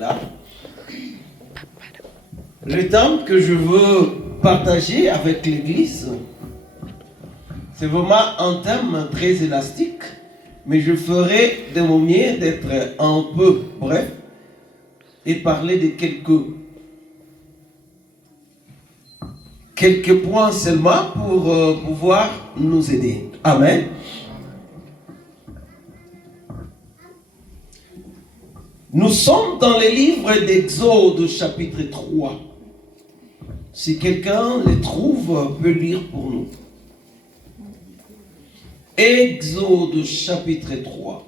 là. Le temps que je veux partager avec l'Église, c'est vraiment un thème très élastique, mais je ferai de mon mieux d'être un peu bref et parler de quelques points seulement pour pouvoir nous aider. Amen. Nous sommes dans le livre d'Exode, chapitre 3. Si quelqu'un le trouve, peut lire pour nous. Exode, chapitre 3.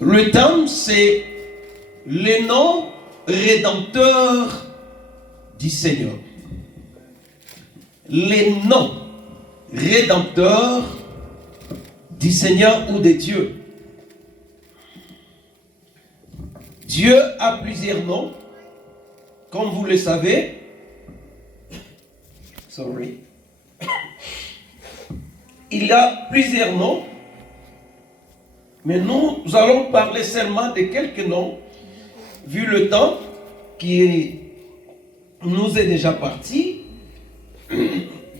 Le thème, c'est le nom rédempteur du Seigneur. Les noms rédempteurs du Seigneur ou de Dieu. Dieu a plusieurs noms, comme vous le savez. Il a plusieurs noms, mais nous allons parler seulement de quelques noms, vu le temps qui nous est déjà parti.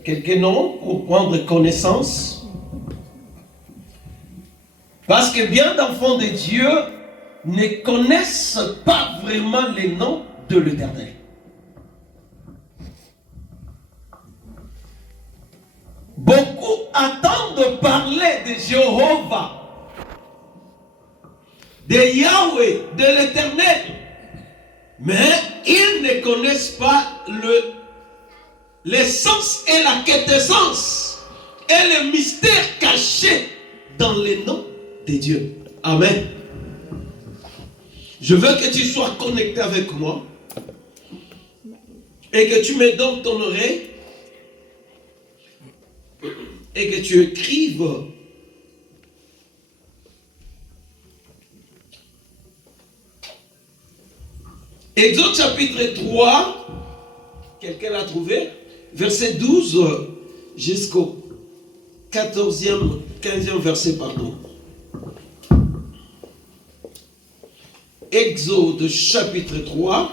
Quelques noms pour prendre connaissance. Parce que bien d'enfants de Dieu ne connaissent pas vraiment les noms de l'Éternel. Beaucoup attendent parler de Jéhovah, de Yahweh, de l'Éternel, mais ils ne connaissent pas l'essence et la quintessence et le mystère caché dans les noms de Dieu. Amen. Je veux que tu sois connecté avec moi et que tu me donnes ton oreille et que tu écrives Exode chapitre 3, quelqu'un l'a trouvé, verset 12 jusqu'au 15e verset, pardon. Exode chapitre 3,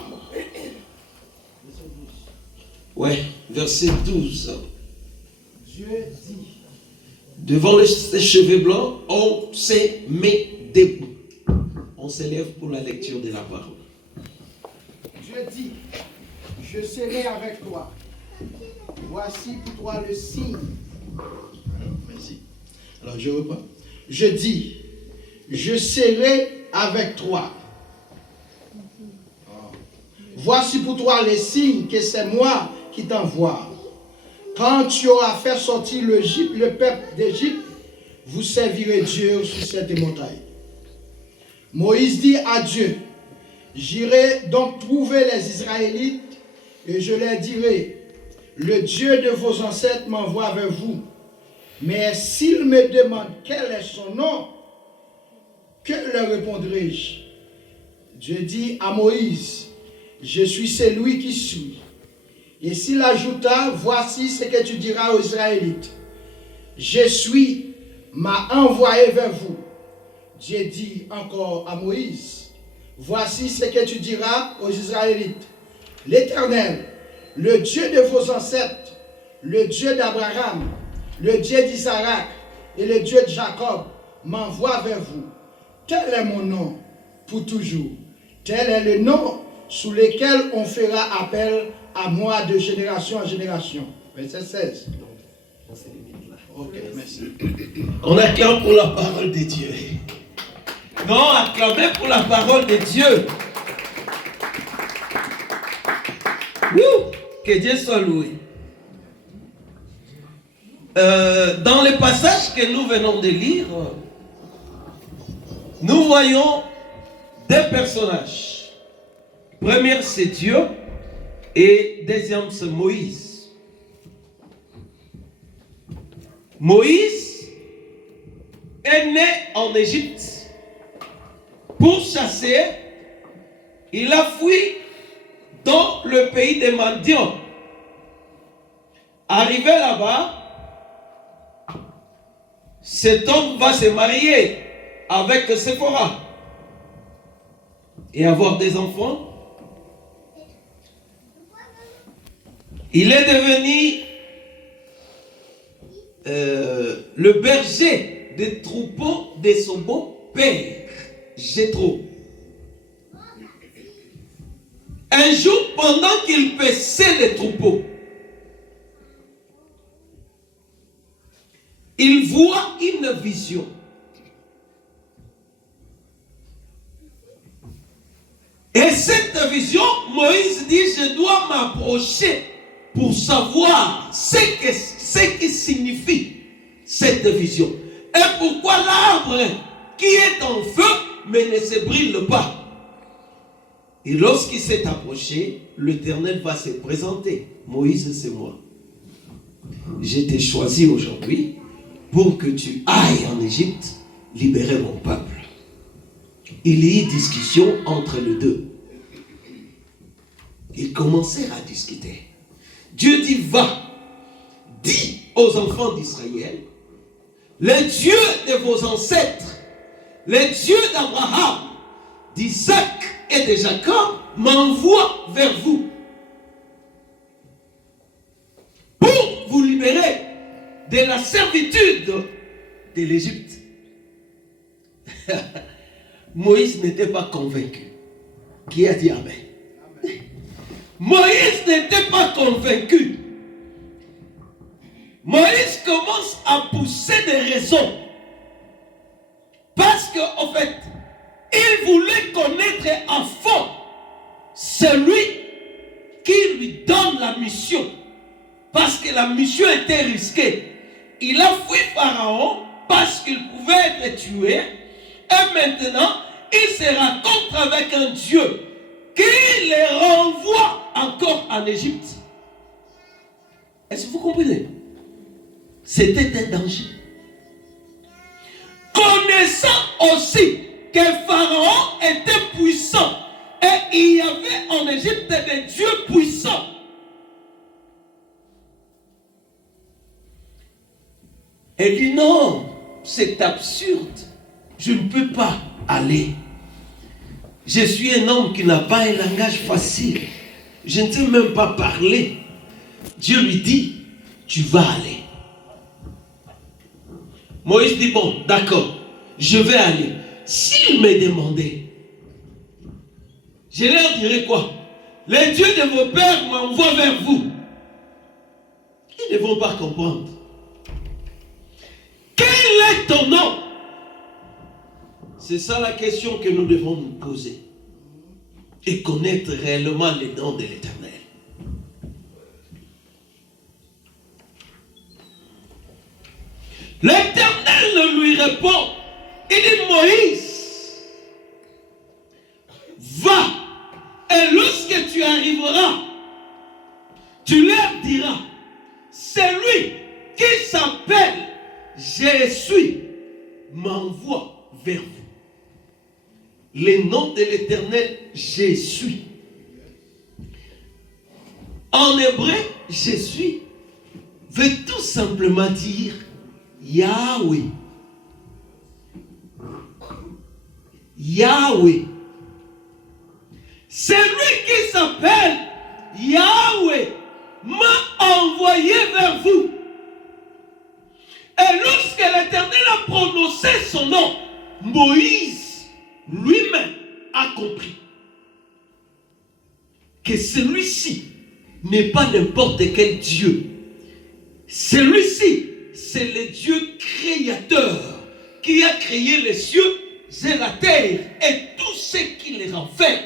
ouais, verset 12. Dieu dit, devant les cheveux blancs, on se met debout. On s'élève pour la lecture de la parole. Dieu dit, je serai avec toi. Voici pour toi le signe. Merci. Alors je reprends. Je dis, je serai avec toi. Voici pour toi le signe que c'est moi qui t'envoie. Quand tu auras fait sortir le peuple d'Égypte, vous servirez Dieu sur cette montagne. Moïse dit à Dieu, j'irai donc trouver les Israélites et je leur dirai, le Dieu de vos ancêtres m'envoie vers vous. Mais s'ils me demandent quel est son nom, que leur répondrai-je? Dieu dit à Moïse, je suis celui qui suis. Et s'il ajouta, voici ce que tu diras aux Israélites. Je suis, m'a envoyé vers vous. Dieu dit encore à Moïse, voici ce que tu diras aux Israélites. L'Éternel, le Dieu de vos ancêtres, le Dieu d'Abraham, le Dieu d'Isaac et le Dieu de Jacob, m'envoie vers vous. Tel est mon nom pour toujours. Tel est le nom sous lequel on fera appel à moi de génération en génération. Verset 16. Ok, merci. On acclame pour la parole de Dieu. Non, acclamez pour la parole de Dieu. Que Dieu soit loué. Dans le passage que nous venons de lire, nous voyons deux personnages. Premier, c'est Dieu. Et deuxième, c'est Moïse. Moïse est né en Égypte. Pour chasser, il a fui dans le pays des Mendiants. Arrivé là-bas, cet homme va se marier avec Séphora et avoir des enfants. Il est devenu le berger des troupeaux de son beau-père, Jéthro. Un jour, pendant qu'il paissait les troupeaux, il voit une vision. Et cette vision, Moïse dit, je dois m'approcher pour savoir ce qui signifie cette vision. Et pourquoi l'arbre qui est en feu, mais ne se brûle pas. Et lorsqu'il s'est approché, l'Éternel va se présenter. Moïse, c'est moi. Je t'ai choisi aujourd'hui pour que tu ailles en Égypte libérer mon peuple. Il y a eu discussion entre les deux. Ils commencèrent à discuter. Dieu dit, va, dis aux enfants d'Israël, le Dieu de vos ancêtres, le Dieu d'Abraham, d'Isaac et de Jacob m'envoie vers vous pour vous libérer de la servitude de l'Égypte. Moïse n'était pas convaincu. Qui a dit Amen? Moïse n'était pas convaincu. Moïse commence à pousser des raisons. Parce qu'en fait, il voulait connaître à fond celui qui lui donne la mission. Parce que la mission était risquée. Il a fui Pharaon parce qu'il pouvait être tué. Et maintenant, il se rencontre avec un Dieu qui les renvoie encore en Égypte. Est-ce que vous comprenez? C'était un danger. Connaissant aussi que Pharaon était puissant et il y avait en Égypte des dieux puissants. Elle dit non, c'est absurde. Je ne peux pas aller. Je suis un homme qui n'a pas un langage facile. Je ne sais même pas parler. Dieu lui dit, tu vas aller. Moïse dit, bon, d'accord, je vais aller. S'il me demandait, je leur dirais quoi? Les dieux de vos pères m'envoient vers vous. Ils ne vont pas comprendre. Quel est ton nom? C'est ça la question que nous devons nous poser. Et connaître réellement les noms de l'Éternel. L'Éternel lui répond. Il dit, Moïse, va. Et lorsque tu arriveras, tu leur diras, celui qui s'appelle Je suis m'envoie vers vous. Le nom de l'Éternel, je suis. En hébreu, je suis veut tout simplement dire Yahweh. Yahweh. Celui qui s'appelle Yahweh m'a envoyé vers vous. Et lorsque l'Éternel a prononcé son nom, Moïse lui-même a compris que celui-ci n'est pas n'importe quel Dieu. Celui-ci, c'est le Dieu créateur qui a créé les cieux et la terre et tout ce qui les renferme.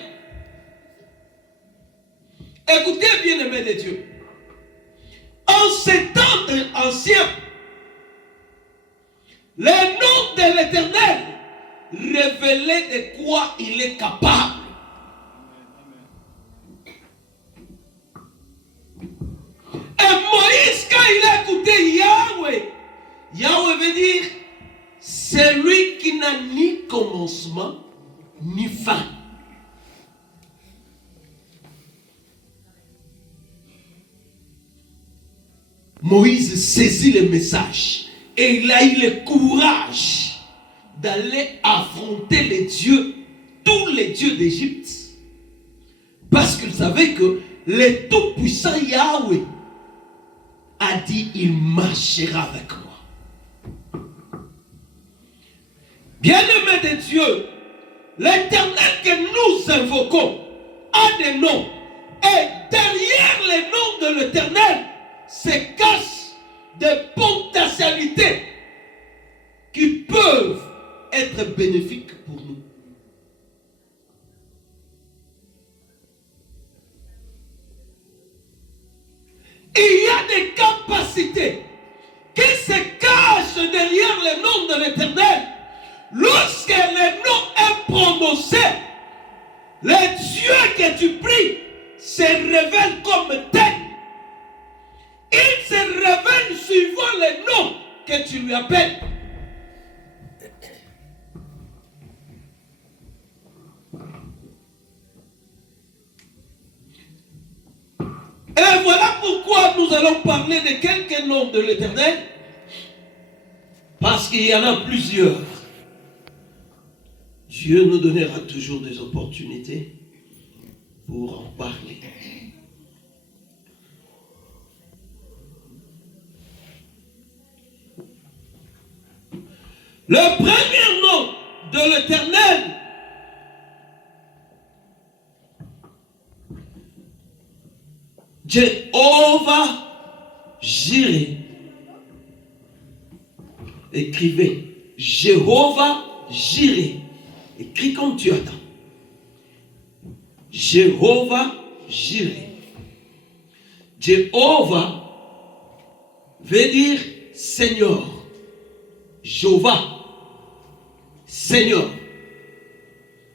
Écoutez, bien-aimés de Dieu. En ces temps anciens, le nom de l'Éternel révélait de quoi il est capable. Et Moïse, quand il a écouté Yahweh, Yahweh veut dire celui qui n'a ni commencement ni fin. Moïse saisit le message Et il a eu le courage d'aller affronter les dieux, tous les dieux d'Égypte. Parce qu'il savait que le tout-puissant Yahweh a dit, il marchera avec moi. Bien-aimés de Dieu, l'Éternel que nous invoquons a des noms. Et derrière les noms de l'Éternel se cachent des potentialités qui peuvent être bénéfiques pour nous. Il y a des capacités qui se cachent derrière le nom de l'Éternel. Lorsque le nom est prononcé, les dieux que tu pries se révèlent comme tels. Il se révèle suivant le nom que tu lui appelles. Et voilà pourquoi nous allons parler de quelques noms de l'Éternel. Parce qu'il y en a plusieurs. Dieu nous donnera toujours des opportunités pour en parler. Le premier nom de l'Éternel, Jéhovah Jireh. Écrivez Jéhovah Jireh. Écris comme tu attends. Jéhovah Jireh. Jéhovah veut dire Seigneur. Jéhovah. Seigneur.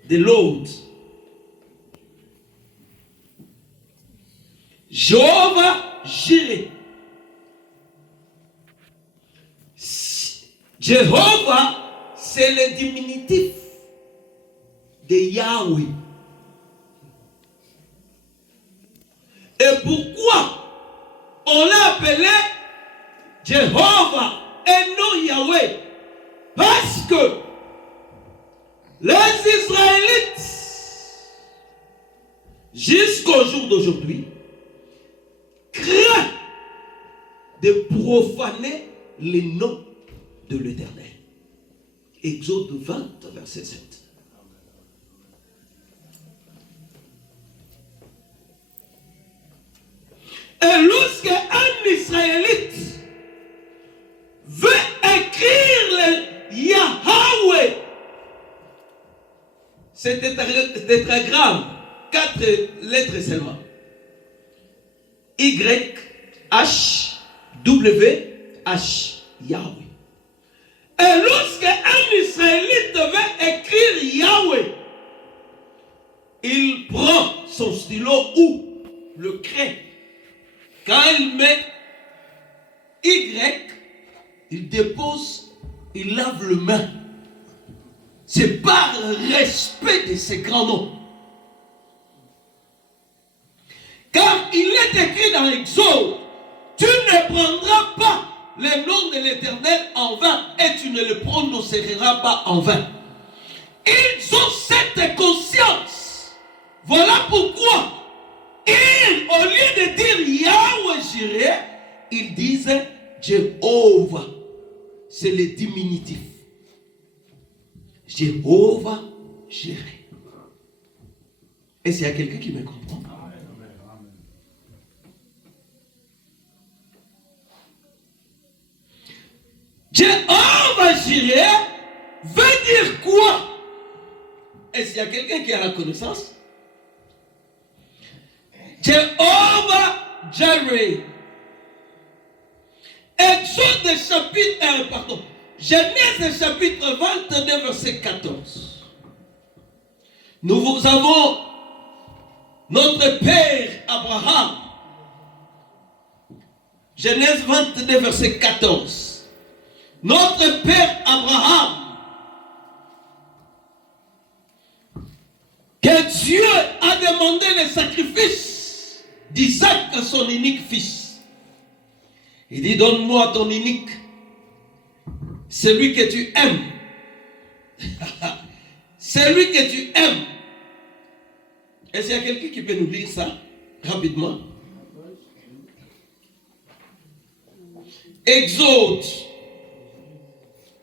The Lord. Jéhovah Jireh. Jéhovah, c'est le diminutif de Yahweh. Et pourquoi on l'a appelé Jéhovah et non Yahweh? Parce que les Israélites, jusqu'au jour d'aujourd'hui, craignent de profaner les noms de l'Éternel. Exode 20, verset 7. Et lorsque un Israélite veut écrire le Yahweh, c'est tétragramme, 4 lettres seulement. Y, H, W, H, Yahweh. Et lorsque un Israélite veut écrire Yahweh, il prend son stylo ou le craie. Quand il met Y, il dépose, il lave le main. C'est par respect de ces grands noms. Car il est écrit dans l'Exode, tu ne prendras pas le nom de l'Éternel en vain et tu ne le prononceras pas en vain. Ils ont cette conscience. Voilà pourquoi ils, au lieu de dire Yahweh Jireh, ils disent Jéhovah. C'est le diminutif. Jéhovah Jireh. Est-ce qu'il y a quelqu'un qui me comprend? Jéhovah Jireh veut dire quoi? Est-ce qu'il y a quelqu'un qui a la connaissance? Jéhovah Jireh. Exode chapitre Genèse chapitre 22 verset 14. Nous avons notre père Abraham. Genèse 22 verset 14. Notre père Abraham, que Dieu a demandé le sacrifice d'Isaac à son unique fils. Il dit, donne-moi ton unique. celui que tu aimes. Celui que tu aimes. Est-ce qu'il y a quelqu'un qui peut nous lire ça rapidement? Exode.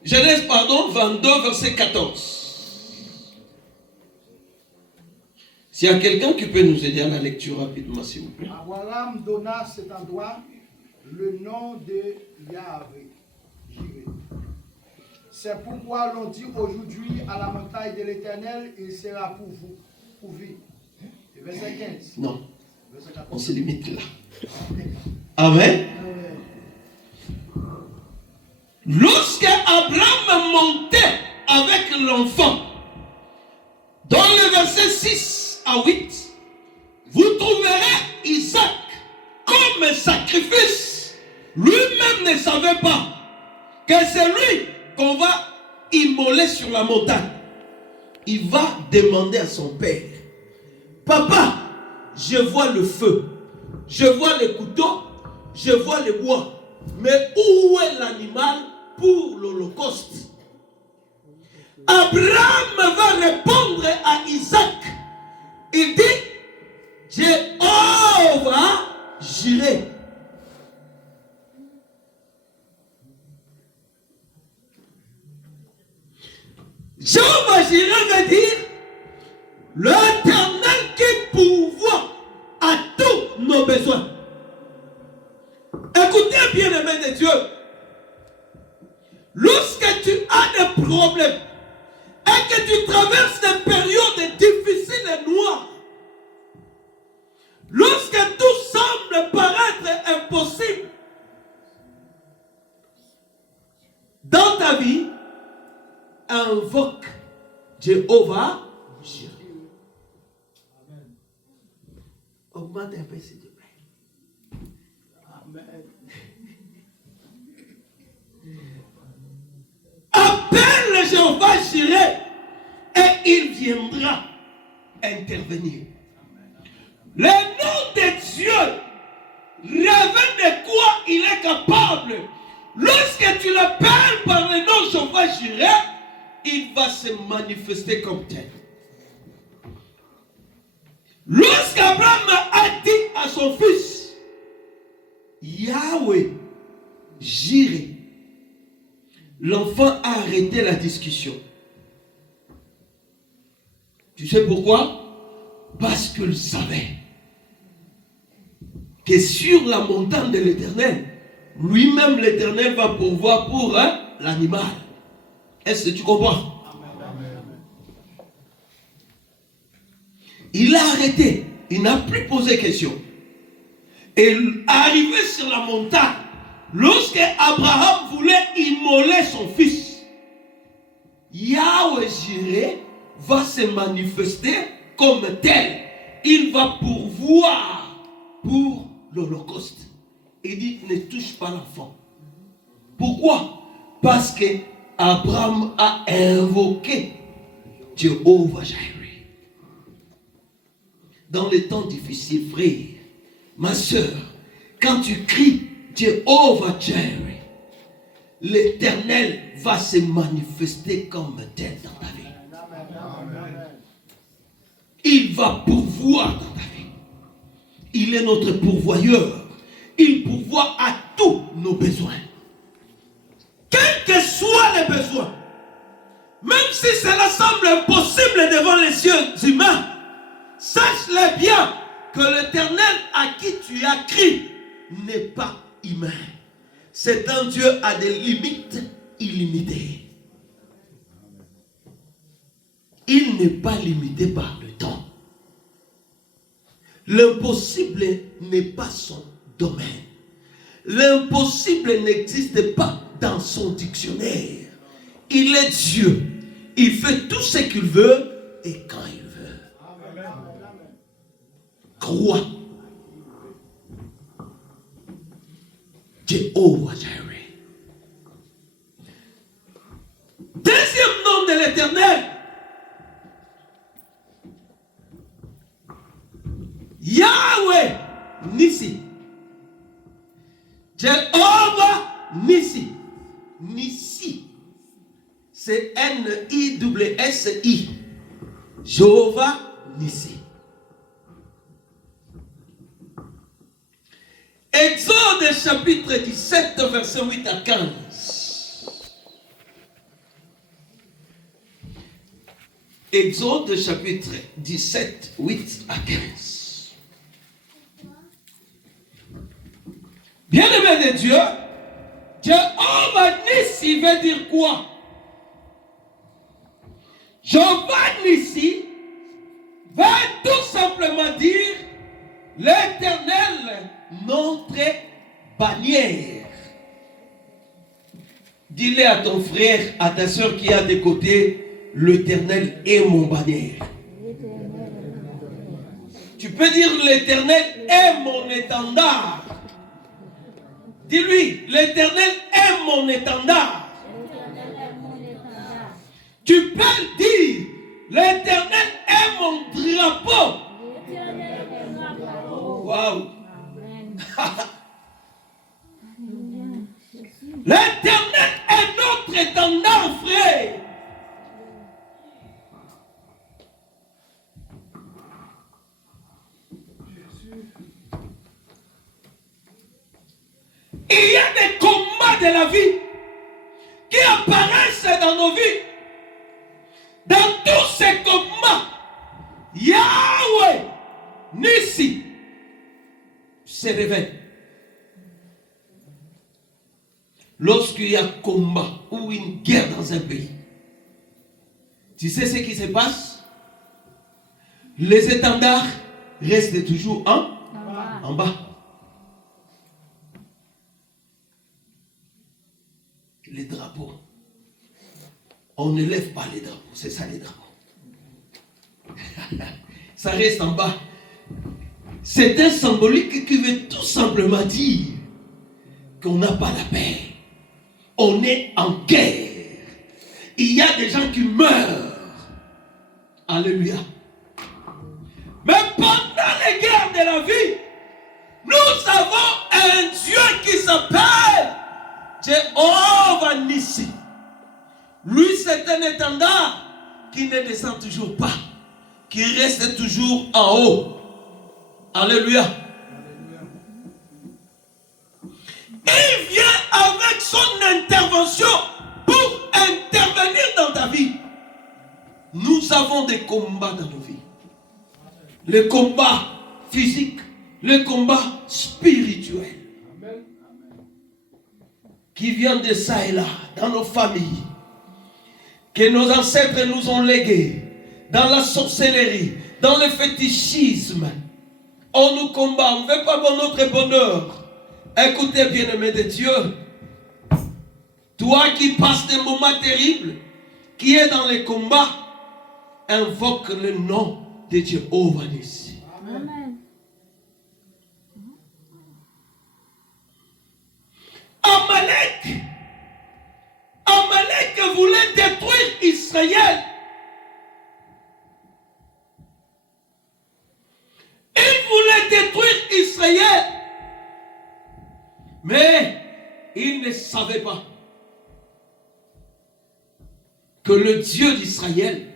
Genèse, 22, verset 14. S'il y a quelqu'un qui peut nous aider à la lecture rapidement, s'il vous plaît. Abraham donna cet endroit le nom de Yahvé. Jireh. C'est pourquoi l'on dit aujourd'hui à la montagne de l'Éternel, il sera pour vous, pour vivre. Verset 15. Non, Verset 14. on se limite là. Amen. Lorsque Abraham montait avec l'enfant, dans le verset 6 à 8, vous trouverez Isaac comme sacrifice. Lui-même ne savait pas que c'est lui qu'on va immoler sur la montagne. Il va demander à son père: Papa, je vois le feu, je vois le couteau, je vois le bois, mais où est l'animal pour l'holocauste? Abraham va répondre à Isaac. Il dit: Jéhovah Jireh. Jéhovah Jireh veut dire l'Éternel qui pourvoit à tous nos besoins. Écoutez bien, aimés de Dieu. Lorsque tu as des problèmes et que tu traverses des périodes difficiles et noires, lorsque tout semble paraître impossible dans ta vie, invoque Jéhovah Jireh. Augmente un peu, s'il te plaît. Amen. Appelle Jéhovah Jireh et il viendra intervenir. Le nom de Dieu révèle de quoi il est capable. Lorsque tu l'appelles par le nom Jéhovah Jireh, il va se manifester comme tel. Lorsqu'Abraham a dit à son fils: Yahweh Jireh, l'enfant a arrêté la discussion. Tu sais pourquoi? Parce qu'il savait que sur la montagne de l'Éternel, lui-même l'Éternel va pourvoir pour l'animal. Est-ce que tu comprends? Il a arrêté. Il n'a plus posé question. Et arrivé sur la montagne, lorsque Abraham voulait immoler son fils, Yahweh Jireh va se manifester comme tel. Il va pourvoir pour l'holocauste. Il dit: ne touche pas l'enfant. Pourquoi? Parce que Abraham a invoqué Jéhovah Jireh. Dans les temps difficiles, frère, ma soeur, quand tu cries Jéhovah Jireh, l'Éternel va se manifester comme tel dans ta vie. Il va pourvoir dans ta vie. Il est notre pourvoyeur. Il pourvoit à tous nos besoins. Quels que soient les besoins, même si cela semble impossible devant les yeux humains, sache-le bien que l'Éternel à qui tu as crié n'est pas humain. C'est un Dieu à des limites illimitées. Il n'est pas limité par le temps. L'impossible n'est pas son domaine. L'impossible n'existe pas dans son dictionnaire. Il est Dieu. Il fait tout ce qu'il veut et quand il veut. Crois. Jéhovah Jireh. Deuxième nom de l'Éternel, Yahweh Nissi. Jéhovah Nissi. Nissi. N-I-S-I. Jéhovah Nissi. Exode chapitre 17, verset 8 à 15. Exode chapitre 17, 8 à 15. Bien-aimé de Dieu, Jéhovah Nissi veut dire quoi? Jéhovah Nissi veut tout simplement dire l'Éternel, notre bannière. Dis-le à ton frère, à ta soeur qui est à tes côtés, l'Éternel est mon bannière. Tu peux dire l'Éternel est mon étendard. Dis-lui, l'Éternel est mon étendard. Tu peux dire, l'Éternel est mon drapeau. Waouh. L'Éternel est notre étendard, frère. Il y a des combats de la vie qui apparaissent dans nos vies. Dans tous ces combats, Yahweh Nissi se révèle. Lorsqu'il y a combat ou une guerre dans un pays, tu sais ce qui se passe? Les étendards restent toujours en bas. Les drapeaux. On ne lève pas les drapeaux. C'est ça les drapeaux. Ça reste en bas. C'est un symbolique qui veut tout simplement dire qu'on n'a pas la paix. On est en guerre. Il y a des gens qui meurent. Alléluia. Mais pendant les guerres de la vie, nous avons un Dieu qui s'appelle Jéhovah Nissi. Lui, c'est un étendard qui ne descend toujours pas, qui reste toujours en haut. Alléluia. Il vient avec son intervention pour intervenir dans ta vie. Nous avons des combats dans nos vies. Les combats physiques, les combats spirituels. Qui viennent de ça et là, dans nos familles. Que nos ancêtres nous ont légués. Dans la sorcellerie, dans le fétichisme. On nous combat, on ne veut pas notre bonheur. Écoutez, bien-aimés de Dieu, toi qui passes des moments terribles, qui est dans les combats, invoque le nom de Jéhovah Nissi. Amen. Amalek voulait détruire Israël. Il voulait détruire Israël. Mais il ne savait pas que le Dieu d'Israël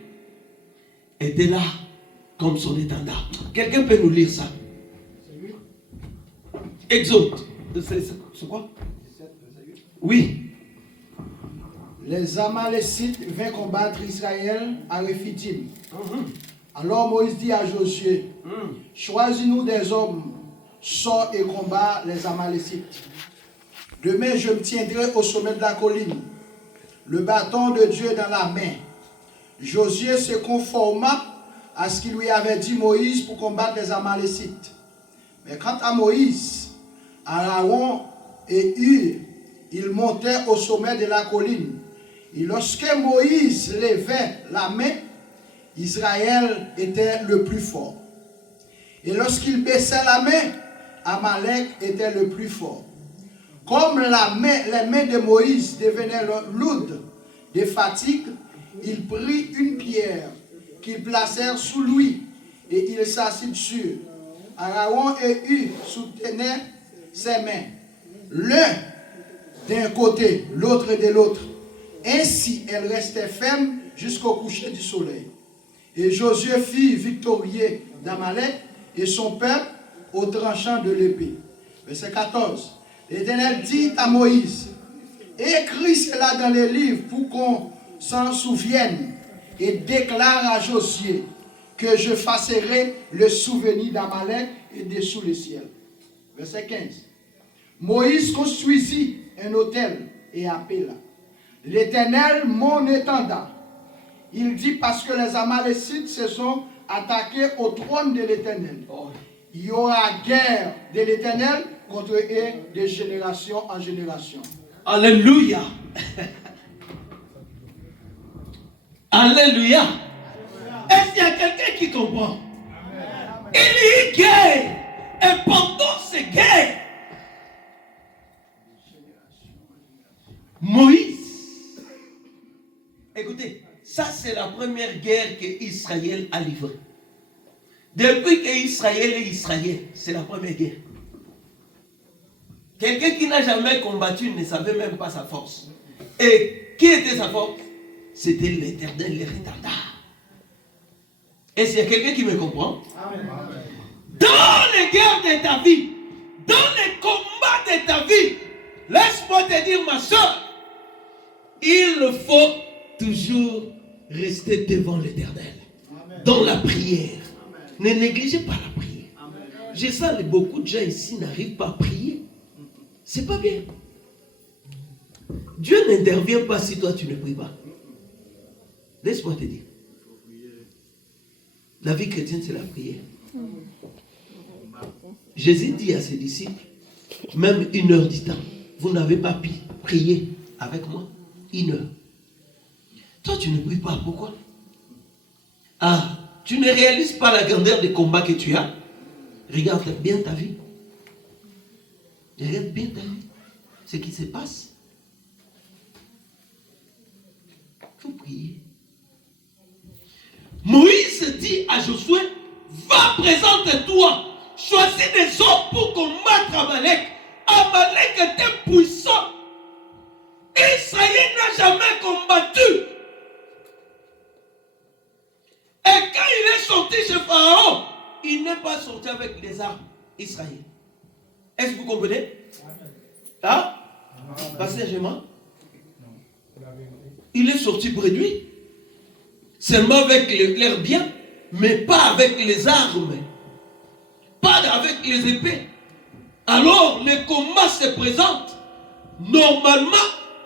était là comme son étendard. Quelqu'un peut nous lire ça? Exode. C'est quoi? Oui. Les Amalécites vinrent combattre Israël à Rephidim. Alors Moïse dit à Josué, choisis-nous des hommes, sors et combat les Amalécites. Demain, je me tiendrai au sommet de la colline, le bâton de Dieu dans la main. Josué se conforma à ce qu'il lui avait dit Moïse pour combattre les Amalécites. Mais quant à Moïse, Aaron et Hur, ils montaient au sommet de la colline. Et lorsque Moïse levait la main, Israël était le plus fort. Et lorsqu'il baissait la main, Amalek était le plus fort. Comme les mains de Moïse devenaient lourdes de fatigue, il prit une pierre qu'ils placèrent sous lui et il s'assit dessus. Aaron et Hur soutenaient ses mains, l'un d'un côté, l'autre de l'autre. Ainsi, elle restait ferme jusqu'au coucher du soleil. Et Josué fit victorieux d'Amalek et son peuple au tranchant de l'épée. Verset 14. L'Éternel dit à Moïse, écris cela dans les livres pour qu'on s'en souvienne et déclare à Josué que je effacerai le souvenir d'Amalek et dessous le ciel. Verset 15. Moïse construisit un autel et appela l'Éternel mon étendard. Il dit parce que les Amalécites se sont attaqués au trône de l'Éternel. Il y aura guerre de l'Éternel contre eux de génération en génération. Alléluia. Alléluia. Est-ce qu'il y a quelqu'un qui comprend? Il y a une guerre. Et pendant ces guerres, Moïse, écoutez, ça c'est la première guerre que Israël a livrée. Depuis que Israël est Israël, c'est la première guerre. Quelqu'un qui n'a jamais combattu ne savait même pas sa force. Et qui était sa force? C'était l'Éternel, le retardard. Est-ce qu'il y a quelqu'un qui me comprend? Amen. Dans les guerres de ta vie, dans les combats de ta vie, laisse-moi te dire, ma soeur, il faut toujours rester devant l'Éternel. Dans la prière. Amen. Ne négligez pas la prière. Amen. Je sens que beaucoup de gens ici n'arrivent pas à prier. C'est pas bien. Dieu n'intervient pas si toi tu ne pries pas. Laisse-moi te dire. La vie chrétienne, c'est la prière. Jésus dit à ses disciples, même 1 heure du temps, vous n'avez pas pu prier avec moi 1 heure. Toi, tu ne pries pas. Pourquoi? Ah, tu ne réalises pas la grandeur des combats que tu as. Regarde bien ta vie. Regarde bien ta vie. Ce qui se passe. Il faut prier. Moïse dit à Josué, va, présente-toi, choisis des hommes pour combattre Amalek. Amalek était puissant. Israël n'a jamais combattu. Et quand il est sorti chez Pharaon, il n'est pas sorti avec les armes Israël. Est-ce que vous comprenez? Hein? Pasteur Géma? Il est sorti près de lui. Seulement avec leurs biens, mais pas avec les armes. Pas avec les épées. Alors, le combat se présente. Normalement,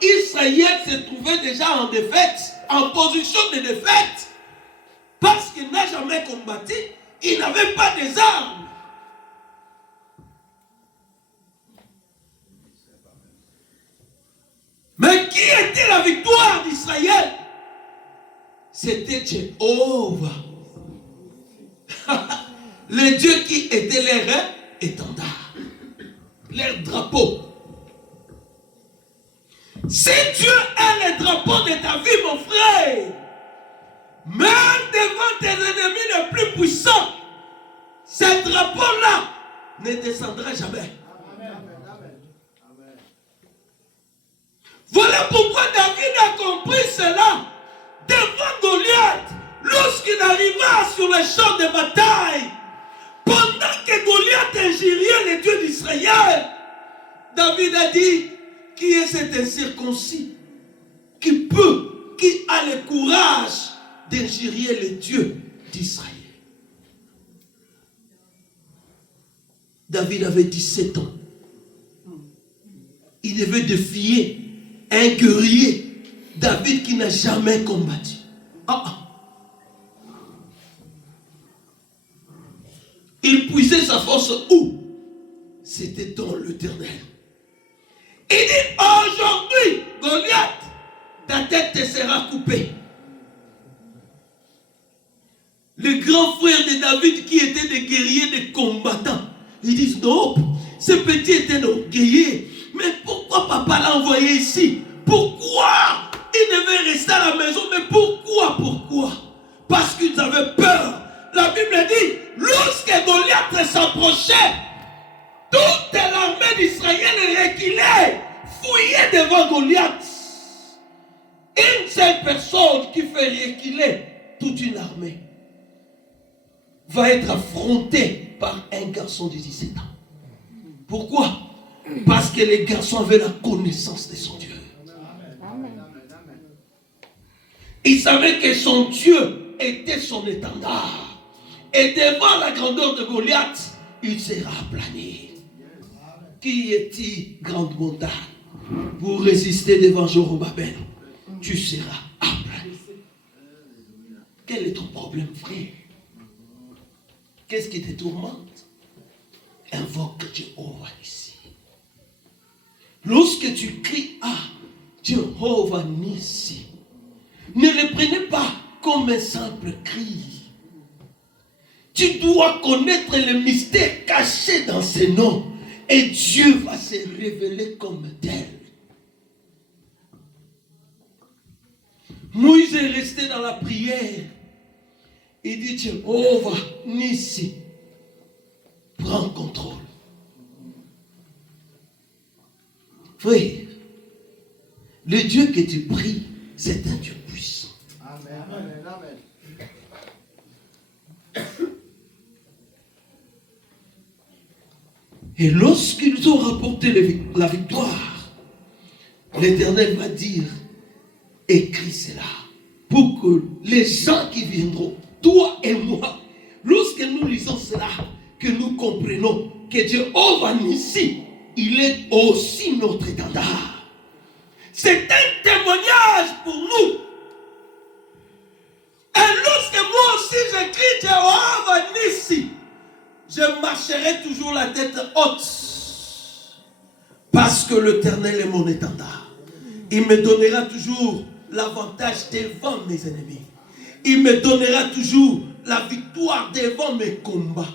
Israël se trouvait déjà en défaite, en position de défaite. Parce qu'il n'a jamais combattu, il n'avait pas des armes. Mais qui était la victoire d'Israël? C'était Jéhovah. Le Dieu qui était leur étendard, leur drapeau. Si Dieu est le drapeau de ta vie, mon frère, même devant tes ennemis les plus puissants, ce drapeau-là ne descendra jamais. Voilà pourquoi David a compris cela devant Goliath, lorsqu'il arriva sur le champ de bataille. Pendant que Goliath injuriait les dieux d'Israël, David a dit, qui est cet incirconcis qui a le courage d'injurier les dieux d'Israël? David avait 17 ans. Il devait défier un guerrier, David qui n'a jamais combattu. Il puisait sa force où? C'était dans l'Éternel. Il dit, aujourd'hui, Goliath, ta tête te sera coupée. Les grands frères de David qui étaient des guerriers, des combattants, ils disent, non, ce petit était un orgueilleux. Mais pourquoi papa l'a envoyé ici? Pourquoi il devait rester à la maison? Mais pourquoi? Parce qu'ils avaient peur. La Bible dit, lorsque Goliath s'approchait, toute l'armée d'Israël reculait, fouillait devant Goliath. toute une armée va être affrontée par un garçon de 17 ans. Pourquoi? Parce que les garçons avaient la connaissance de son Dieu. Il savait que son Dieu était son étendard. Et devant la grandeur de Goliath, il sera aplani. Qui est-il, grande montagne, pour résister devant Zorobabel? Tu seras aplani. Quel est ton problème, frère? Qu'est-ce qui te tourmente? Invoque Jéhovah ici. Lorsque tu cries à Jéhovah Nissi, ne le prenez pas comme un simple cri. Tu dois connaître le mystère caché dans ce nom. Et Dieu va se révéler comme tel. Moïse est resté dans la prière. Il dit, Jéhovah Nissi, prends contrôle. Frère, le Dieu que tu pries, c'est un Dieu puissant. Amen. Amen. Et lorsqu'ils ont rapporté la victoire, l'Éternel va dire, écris cela, pour que les gens qui viendront, toi et moi, lorsque nous lisons cela, que nous comprenons que Jéhovah Nissi, il est aussi notre étendard. C'est un témoignage pour nous. Et lorsque moi aussi j'écris Jéhovah Nissi, je marcherai toujours la tête haute. Parce que l'Éternel est mon étendard. Il me donnera toujours l'avantage devant mes ennemis. Il me donnera toujours la victoire devant mes combats.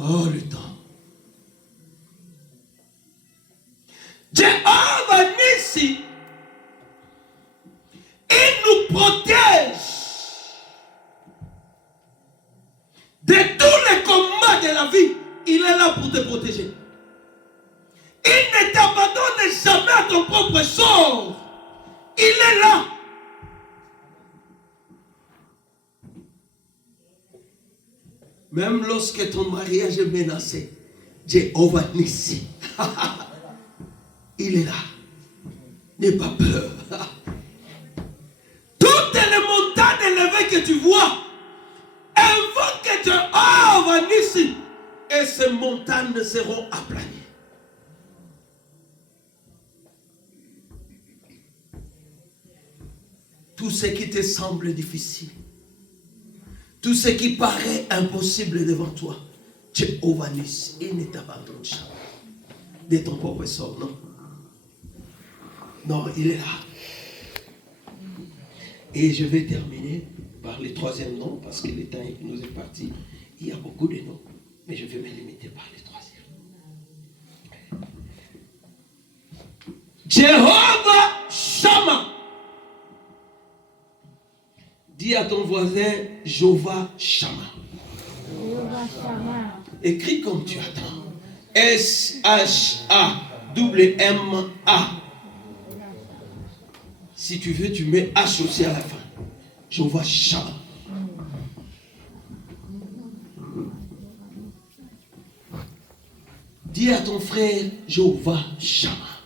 Oh, le temps. Jéhovah Nissi, il nous protège de tous les combats de la vie. Il est là pour te protéger. Il ne t'abandonne jamais à ton propre sort. Il est là. Même lorsque ton mariage est menacé, Jéhovah Nissi, il est là. N'aie pas peur. Toutes les montagnes élevées que tu vois, invoque Jéhovah Nissi, et ces montagnes seront aplanies. Tout ce qui te semble difficile, tout ce qui paraît impossible devant toi, Jéhovah Nissi, il ne t'abandonne jamais. De ton propre sort, non. Non, il est là. Et je vais terminer par le troisième nom, parce que le temps nous est parti. Il y a beaucoup de noms, mais je vais me limiter par le troisième. Jéhovah Shammah. Dis à ton voisin, Jéhovah Shammah. Écris comme tu attends. S-H-A-W-M-A. Si tu veux, tu mets H aussi à la fin. Jéhovah Shammah. Dis à ton frère, Jéhovah Shammah.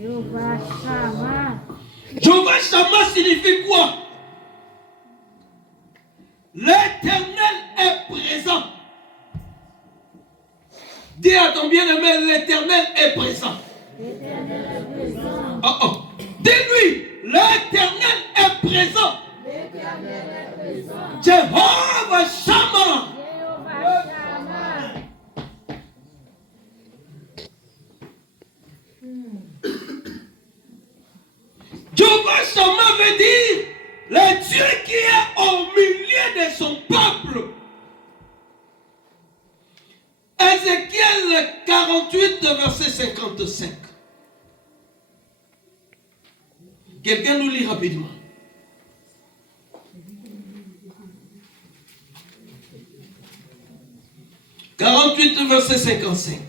Jéhovah Shammah. Jéhovah Shammah signifie quoi? L'Éternel est présent. Dis à ton bien-aimé, l'Éternel est présent. L'Éternel est présent. Oh, oh. Dis-lui, l'Éternel est présent. L'Éternel est présent. Jéhovah Shammah. Jéhovah Shammah. Jéhovah Shammah veut dire le Dieu qui est au milieu de son peuple. Ézéchiel 48, verset 55. Quelqu'un nous lit rapidement. « 48, verset 55.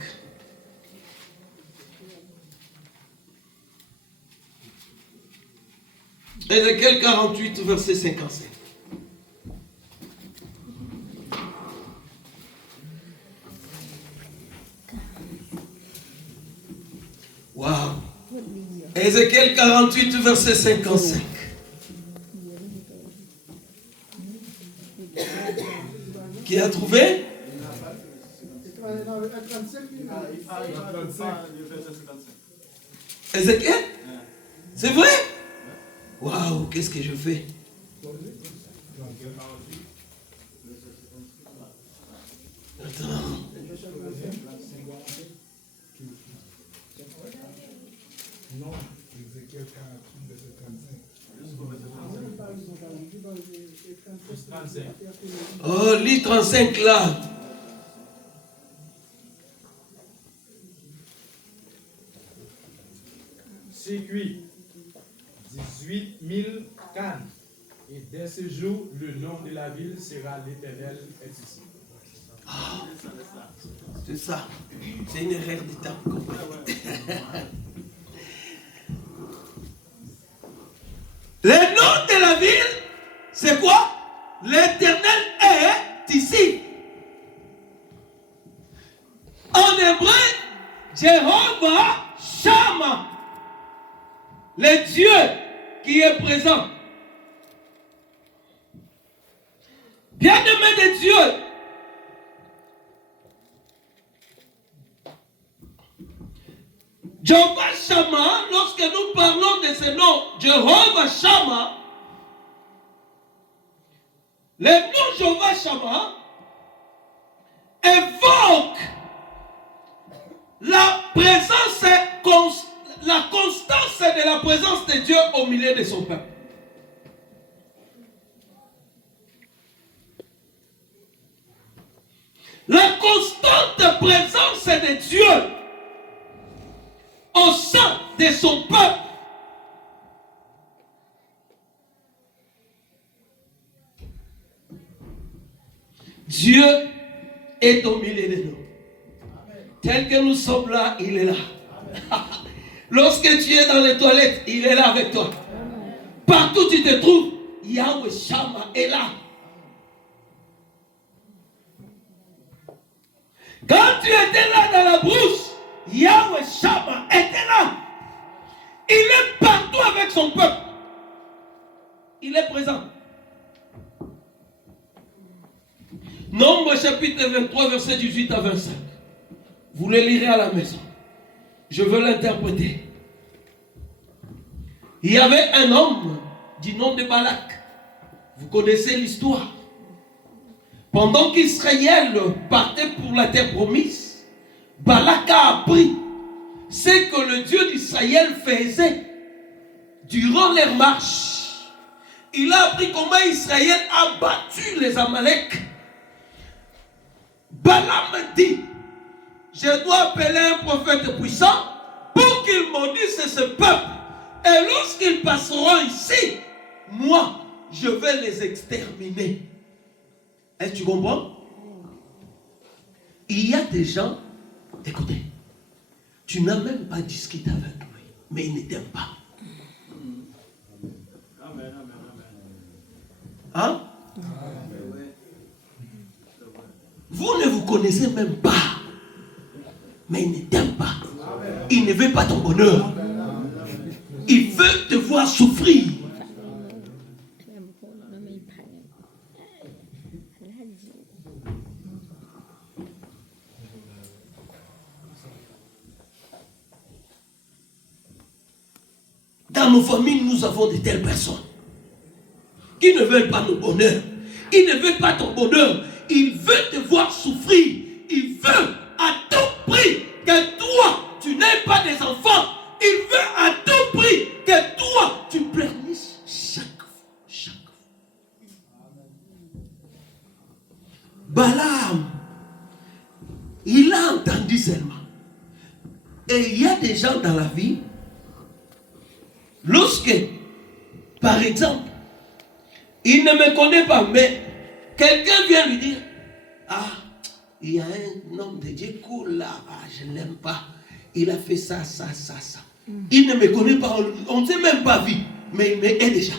Ézéchiel 48, verset 55. Waouh. Ézéchiel 48, verset 55. Qui a trouvé? Ézéchiel? C'est vrai? Waouh, qu'est-ce que je fais? Attends. Oh, lit 35 là. Circuit 18 000 cannes. Et dès ce jour, le nom de la ville sera l'Éternel est ici. Ah, c'est ça. C'est une erreur du temps. Le nom de la ville, c'est quoi? L'Éternel est ici. En hébreu, Jéhovah Shammah. Le Dieu qui est présent. Bien-aimé de Dieu. Jéhovah Shammah, lorsque nous parlons de ce nom, Jéhovah Shammah, le nom Jéhovah Shammah évoque la présence, la constance de la présence de Dieu au milieu de son peuple. La constante présence de Dieu au sein de son peuple. Dieu est au milieu de nous. Tel que nous sommes là, il est là. Lorsque tu es dans les toilettes, il est là avec toi. Partout où tu te trouves, Yahweh Shammah est là. Quand tu étais là dans la brousse, Yahweh Shammah était là. Il est partout avec son peuple. Il est présent. Nombre chapitre 23, verset 18 à 25. Vous le lirez à la maison. Je veux l'interpréter. Il y avait un homme du nom de Balak. Vous connaissez l'histoire. Pendant qu'Israël partait pour la terre promise, Balak a appris ce que le Dieu d'Israël faisait durant leur marche. Il a appris comment Israël a battu les Amaleks. Balaam dit, je dois appeler un prophète puissant pour qu'il maudisse ce peuple. Et lorsqu'ils passeront ici, moi, je vais les exterminer. Est-ce que tu comprends? Il y a des gens, écoutez, tu n'as même pas discuté avec lui, mais il ne t'aime pas. Hein? Vous ne vous connaissez même pas, mais il ne t'aime pas. Il ne veut pas ton bonheur. Il veut te voir souffrir. Dans nos familles, nous avons de telles personnes qui ne veulent pas nos bonheurs. Il ne veut pas ton bonheur. Il veut te voir souffrir. Il veut à tout prix que toi, tu n'aies pas des enfants. Il veut à tout prix que toi, tu pleurnisses chaque fois. Balaam, il a entendu seulement. Et il y a des gens dans la vie, lorsque, par exemple, il ne me connaît pas, mais quelqu'un vient lui dire, ah, il y a un homme de Dieu cool là, ah, je ne l'aime pas. Il a fait ça. Il ne me connaît pas, on ne s'est même pas vu. mais il me hait déjà.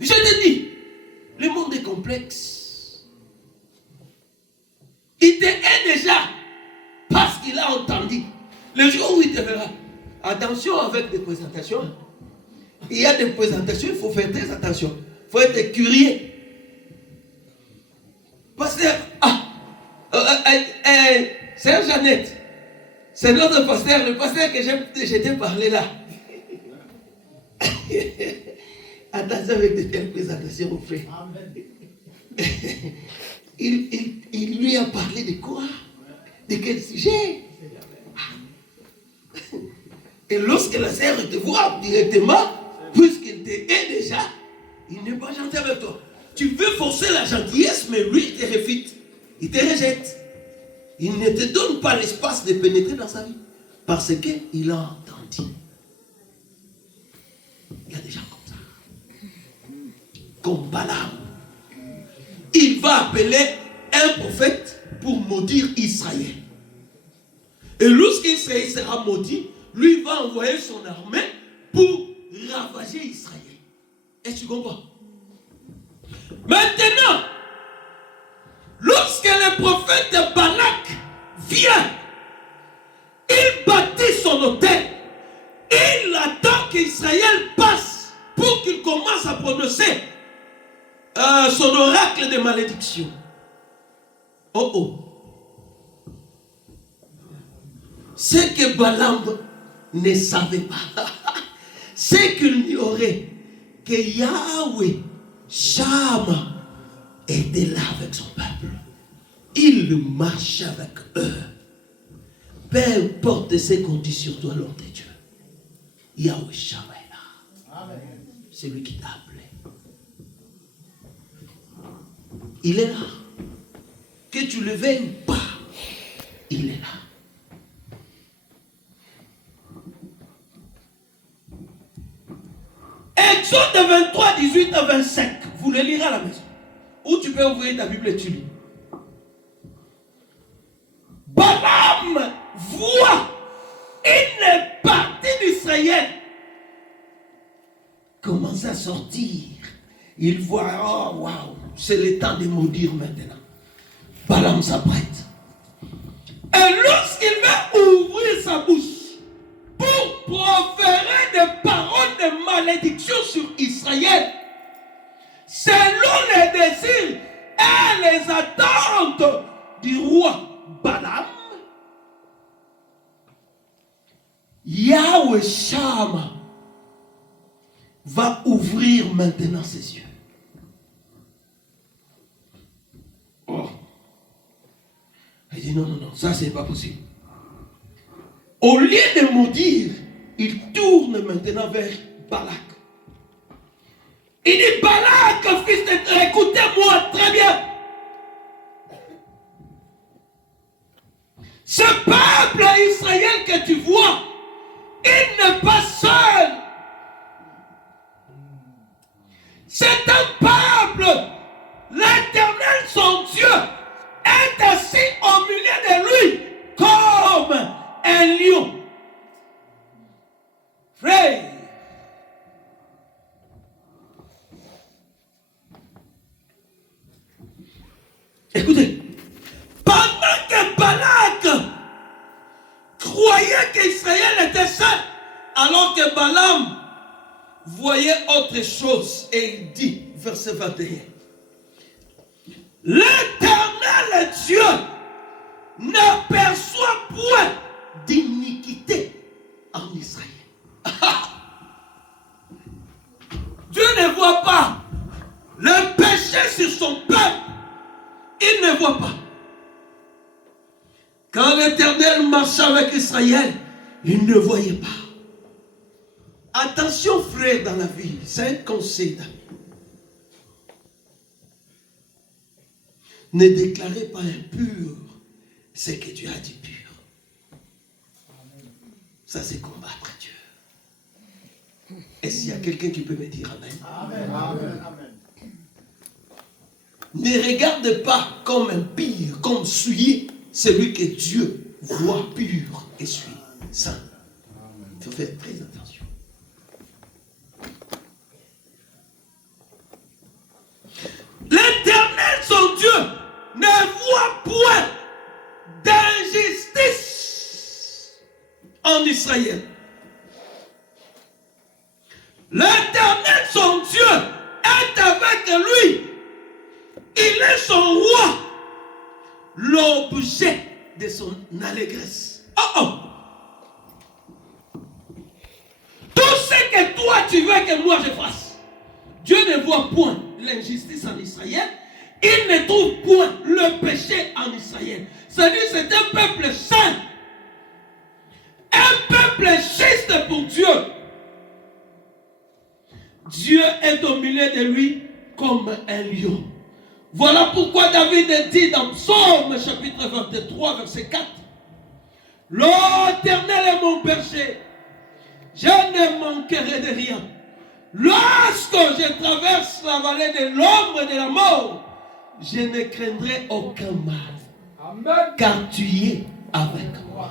Je te dis, le monde est complexe. Il te hait déjà parce qu'il a entendu. Le jour où il te verra, attention avec des présentations. Il y a des présentations, il faut faire très attention. Il faut être curieux. Pasteur, Sœur Jeannette, c'est notre pasteur, le pasteur que je t'ai parlé là. Attention avec de telles présentations, mon frère. Il lui a parlé de quoi? De quel sujet? Et lorsque la sœur te voit directement, puisqu'il te hait déjà, il n'est pas gentil avec toi. Tu veux forcer la gentillesse, mais lui, il te réfute. Il te rejette. Il ne te donne pas l'espace de pénétrer dans sa vie. Parce qu'il a entendu. Il y a des gens comme ça. Comme Balaam. Il va appeler un prophète pour maudire Israël. Et lorsqu'Israël sera maudit, lui va envoyer son armée pour ravager Israël. Est-ce que tu comprends? Maintenant, lorsque le prophète Balak vient, il bâtit son autel. Il attend qu'Israël passe pour qu'il commence à prononcer son oracle de malédiction. Oh oh. Ce que Balaam ne savait pas, c'est qu'il n'y aurait que Yahweh, Shama, était là avec son peuple. Il marche avec eux. Peu importe ces conditions, toi, l'homme de Dieu. Yahweh Shama est là. Amen. C'est lui qui t'a appelé. Il est là. Que tu le veuilles ou pas, il est là. Exode 23, 18 à 25. Vous le lirez à la maison. Ou tu peux ouvrir ta Bible et tu lis. Balaam voit une partie d'Israël commencer à sortir. Il voit, oh waouh, c'est le temps de maudire maintenant. Balaam s'apprête. Et lorsqu'il va ouvrir sa bouche pour proférer des paroles de malédiction sur Israël, selon les désirs et les attentes du roi Balaam, Yahweh Shama va ouvrir maintenant ses yeux. Oh. Il dit non, ça c'est pas possible. Au lieu de maudire, il tourne maintenant vers Balak. Il dit, Balak, fils de... Écoutez-moi très bien. Ce peuple Israël que tu vois, il n'est pas seul. C'est un peuple. L'Éternel, son Dieu, est assis au milieu de lui comme un lion. Frère, écoutez, pendant que Balak croyait qu'Israël était seul, alors que Balaam voyait autre chose, et il dit, verset 21, l'Éternel Dieu n'aperçoit point d'iniquité en Israël. Dieu ne voit pas le péché sur son peuple. Il ne voit pas. Quand l'Éternel marchait avec Israël, il ne voyait pas. Attention frère dans la vie, c'est un conseil d'amis. Ne déclarez pas impur ce que Dieu a dit pur. Ça c'est combattre Dieu. Est-ce qu'il y a quelqu'un qui peut me dire amen? Amen. Amen. Amen. Ne regarde pas comme impur, comme souillé, celui que Dieu voit pur et suit, saint. Il faut faire très attention. son Dieu ne voit point d'injustice en Israël. L'Éternel, son Dieu, est avec lui. Il est son roi, l'objet de son allégresse. Tout ce que toi tu veux que moi je fasse, Dieu ne voit point l'injustice en Israël. Il ne trouve point le péché en Israël. C'est-à-dire c'est un peuple saint. Un peuple juste pour Dieu. Dieu est au milieu de lui comme un lion. Voilà pourquoi David dit dans Psaume chapitre 23 verset 4. L'Éternel est mon berger. Je ne manquerai de rien. Lorsque je traverse la vallée de l'ombre de la mort, je ne craindrai aucun mal. Amen. Car tu es avec moi.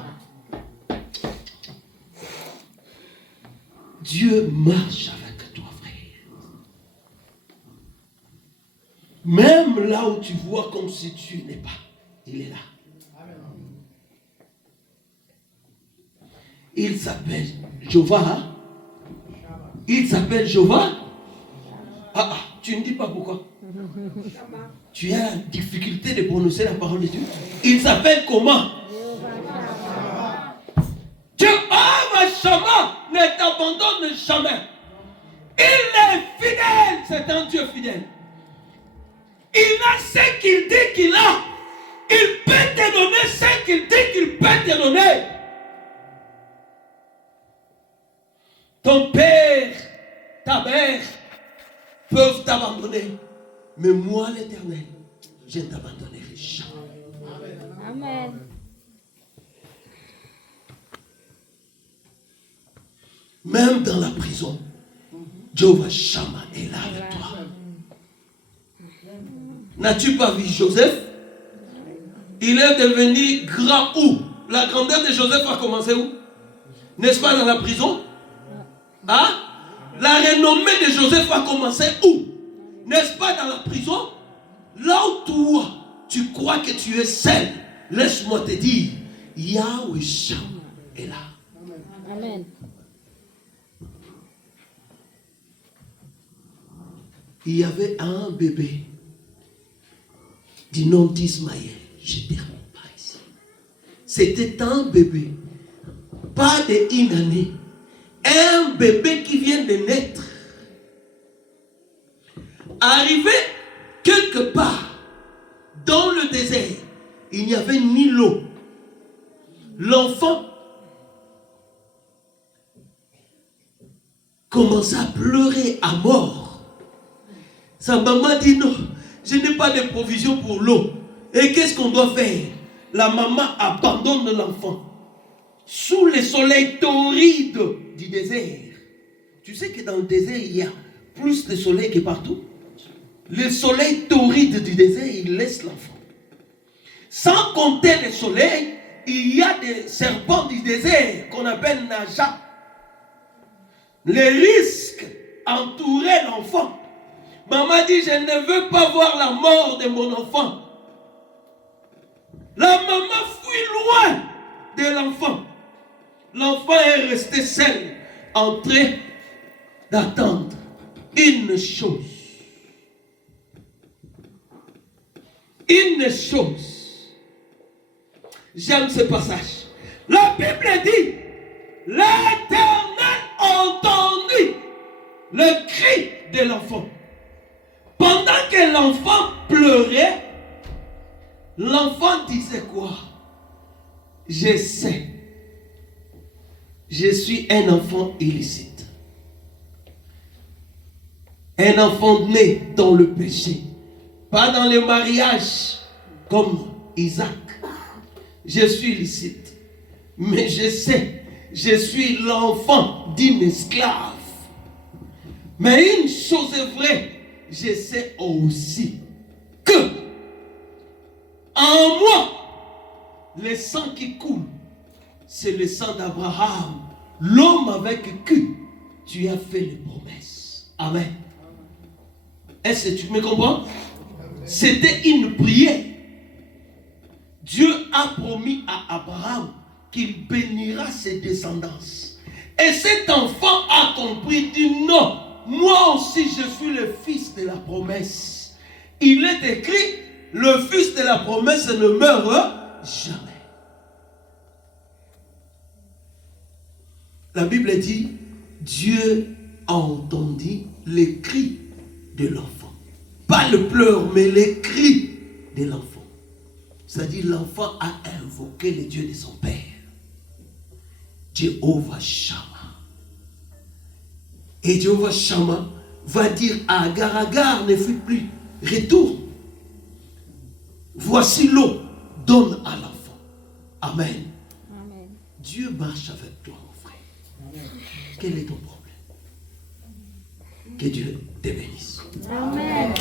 Dieu marche avec toi, frère. Même là où tu vois comme si tu n'es pas, il est là. Il s'appelle Jéhovah. Hein? Il s'appelle Jéhovah. Tu ne dis pas pourquoi. Tu as la difficulté de prononcer la parole de Dieu. Il s'appelle comment? Jéhovah Shammah ne t'abandonne jamais. Il est fidèle. C'est un Dieu fidèle. Il a ce qu'il dit qu'il a. Il peut te donner ce qu'il dit qu'il peut te donner. Ton père, ta mère peuvent t'abandonner. Mais moi, l'Éternel, je ne t'abandonnerai jamais. Amen. Même dans la prison, Jéhovah Shammah est là avec toi. N'as-tu pas vu Joseph? Il est devenu grand où? La grandeur de Joseph a commencé où? N'est-ce pas dans la prison? Hein? La renommée de Joseph a commencé où? N'est-ce pas dans la prison? Là où toi, tu crois que tu es seul, laisse-moi te dire, Yahweh Shammah est là. Amen. Il y avait un bébé du nom d'Ismaël. Je ne termine pas ici. C'était un bébé, pas d'une année. Un bébé qui vient de naître. Arrivé quelque part dans le désert, il n'y avait ni l'eau. L'enfant commença à pleurer à mort. Sa maman dit non, je n'ai pas de provision pour l'eau. Et qu'est-ce qu'on doit faire? La maman abandonne l'enfant sous le soleil torride du désert. Tu sais que dans le désert, il y a plus de soleil que partout. Le soleil torride du désert, il laisse l'enfant. Sans compter le soleil, il y a des serpents du désert qu'on appelle Naja. Les risques entouraient l'enfant. Maman dit, je ne veux pas voir la mort de mon enfant. La maman fuit loin de l'enfant. L'enfant est resté seul, en train d'attendre une chose. Une chose. J'aime ce passage. La Bible dit, l'Éternel entendit le cri de l'enfant. Pendant que l'enfant pleurait, l'enfant disait quoi? Je sais. Je suis un enfant illicite. Un enfant né dans le péché. Pas dans le mariage comme Isaac. Je suis illicite. Mais je sais, je suis l'enfant d'une esclave. Mais une chose est vraie, je sais aussi que en moi, le sang qui coule, c'est le sang d'Abraham, l'homme avec qui tu as fait les promesses. Amen. Est-ce que tu me comprends? C'était une prière. Dieu a promis à Abraham qu'il bénira ses descendants. Et cet enfant a compris, dit non, moi aussi je suis le fils de la promesse. Il est écrit, le fils de la promesse ne meurt jamais. La Bible dit, Dieu a entendu les cris de l'enfant. Pas le pleur, mais les cris de l'enfant. C'est-à-dire l'enfant a invoqué le Dieu de son père. Jéhovah Shammah. Et Jéhovah Shammah va dire à Agar, Agar ne fuit plus, retourne. Voici l'eau, donne à l'enfant. Amen. Amen. Dieu marche avec toi, mon frère. Amen. Quel est ton problème? Que Dieu te bénisse. Amen.